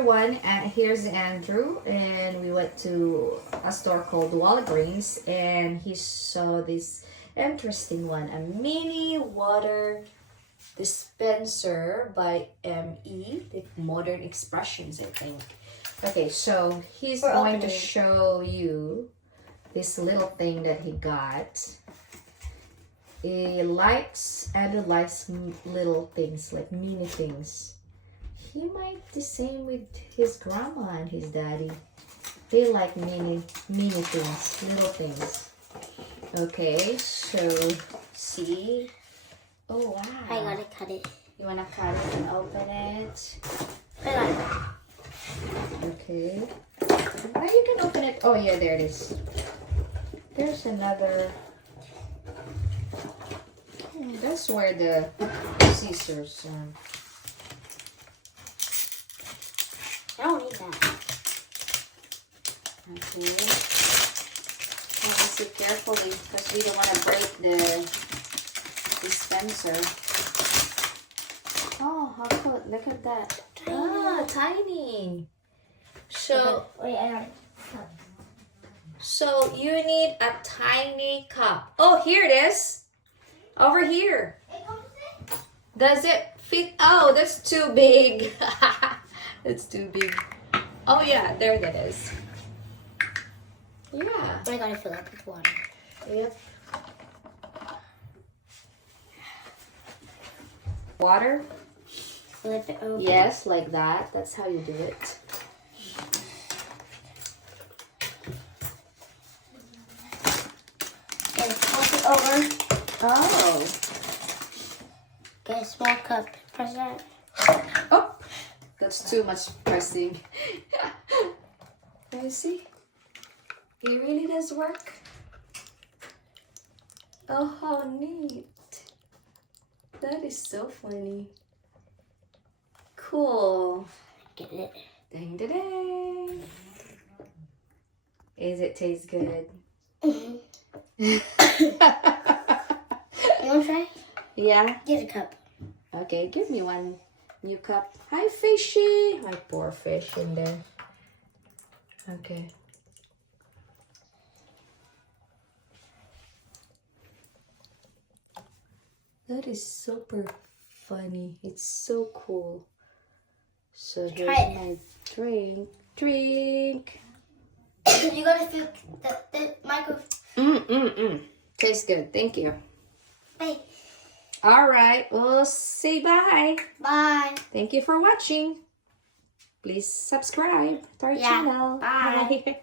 everyone, and here's Andrew, and we went to a store called Walgreens, and he saw this interesting one, a mini water dispenser by ME, the Modern Expressions, I think. Okay, so he's going to show you this little thing that he got. He likes little things, like mini things. He might the same with his grandma and his daddy. They like mini things, little things. Okay, so see. Oh wow. I gotta cut it. You wanna cut it and open it? I got it. Okay. Now you can open it. Oh yeah, there it is. There's another. That's where the scissors are. I don't need that. Okay. Oh, let's sit carefully because we don't want to break the dispenser. Oh, how cool. Look at that. Ah, tiny. So, wait, I got it. So you need a tiny cup. Oh, here it is. Over here. Does it fit? Oh, that's too big. That's too big. Oh yeah, there that is. Yeah. I gotta fill up with water. Yep. Water? Flip it over. Yes, like that. That's how you do it. And flip it over. Oh. Get a small cup. Press that. Oh. That's too much pressing. Can you see? It really does work. Oh, how neat. That is so funny. Cool. Get it. Ding, ding, ding. Is it taste good? You wanna try? Yeah. Get a cup. Okay, give me one new cup. Hi, fishy. My poor fish in there. Okay. That is super funny. It's so cool. So here's my drink. Drink. You gotta feel the microphone. Tastes good. Thank you. Bye. All right. We'll say bye. Bye. Thank you for watching. Please subscribe to our channel. Bye. Bye.